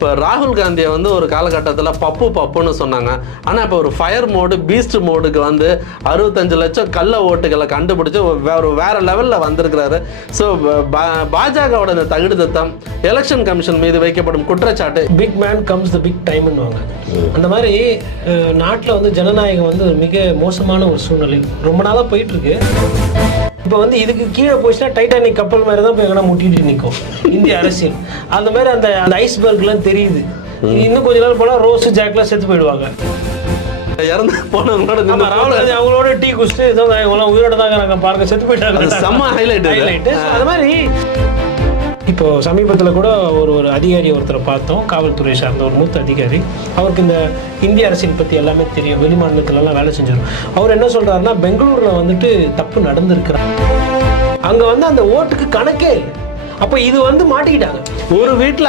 இப்போ ராகுல் காந்தியை வந்து ஒரு காலகட்டத்தில் பப்பு பப்புன்னு சொன்னாங்க. ஆனால் இப்போ ஒரு ஃபயர் மோடு பீஸ்ட் மோடுக்கு வந்து அறுபத்தஞ்சு லட்சம் கள்ள ஓட்டுகளை கண்டுபிடிச்சு ஒரு வேறு ஒரு வேற லெவலில் வந்திருக்கிறாரு. ஸோ பாஜகவோட இந்த தகுடு தத்தம் எலெக்ஷன் கமிஷன் மீது வைக்கப்படும் குற்றச்சாட்டு big man comes the big டைம்னு வாங்க அந்த மாதிரி நாட்டில் வந்து ஜனநாயகம் வந்து மிக மோசமான ஒரு சூழ்நிலை. ரொம்ப நாளாக போயிட்டுருக்கு இப்போ வந்து இதுக்கு கீழே போச்சுன்னா டைட்டானிக் கப்பல் மாதிரி தான் போய் எங்கன்னா முட்டிட்டு நிற்கும் இந்திய அரசியல். அந்த மாதிரி அந்த அந்த ஐஸ்பர்க்லாம் தெரியுது. இன்னும் கொஞ்ச நாள் போனால் ரோஸ் ஜாக்லாம் செத்து போயிடுவாங்க. இறந்து போனவங்களோட ராகுல் அவங்களோட டீ குடிச்சிட்டு ஏதோ இவங்களாம் உயிரோட தாங்க நாங்கள் பாருங்க. செத்து போயிட்டாங்க. செம்ம. Highlight. So, அது மாதிரி இப்போ சமீபத்தில் கூட ஒரு ஒரு அதிகாரி ஒருத்தரை பார்த்தோம். காவல்துறை சார்ந்த ஒரு மூத்த அதிகாரி. அவருக்கு இந்த இந்திய அரசியல் பற்றி எல்லாமே தெரியும். வெளிமாநிலத்துலலாம் வேலை செஞ்சிடும் அவர் என்ன சொல்றாருன்னா பெங்களூரில் வந்துட்டு தப்பு நடந்திருக்கிறார். அங்கே வந்து அந்த ஓட்டுக்கு கணக்கே இல்லை. அப்போ இது வந்து மாட்டிக்கிட்டாங்க. ஒரு வீட்டில்